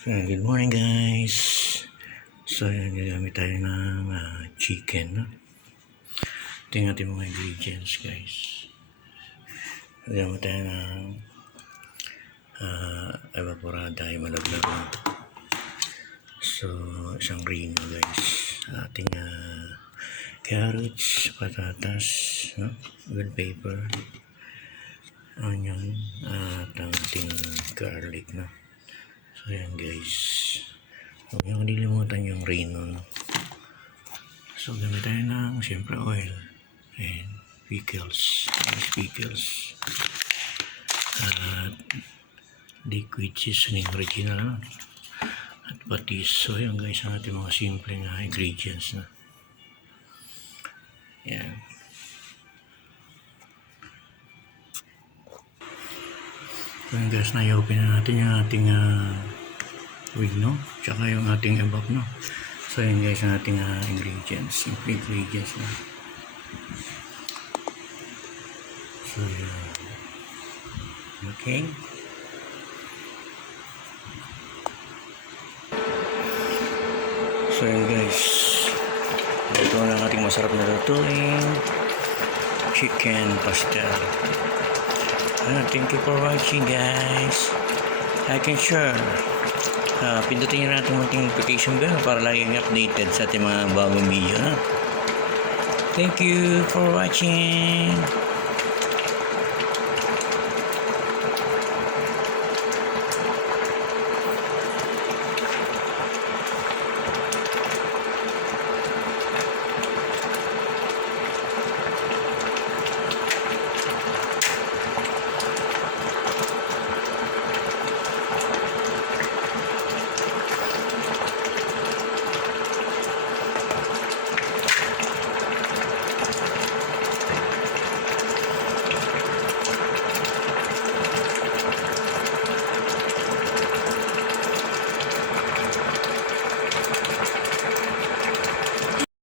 So, good morning guys. So, ayan, gagamit tayo ng chicken. No? Tingnan natin mga ingredients guys. Gagamit tayo ng evaporada, yung malabnaw. So, isang rino guys. Ating carrots, patatas, no? Bell pepper, onion, at ang ating garlic. No? So, ayan guys. Huwag nyo kalilimutan yung rino. No? So, gamit tayo ng, siyempre, oil. And pickles. Pickles. At liquid seasoning original. No? At patis. So, yun guys, ang ating mga simpleng ingredients. No? Yan. So, yun guys, na-open na natin yung ating rino. Tsaka yung ating ebab, no? So, yun guys, ang ating ingredients. Simple ingredients na. So, yun. Okay. So, yun guys. Ito na ang ating masarap na lutuin. Chicken pastel. Thank you for watching guys. Like and share. Pindutin nyo natin yung notification bell para lagi yung updated sa ating mga bagong video. Thank you for watching.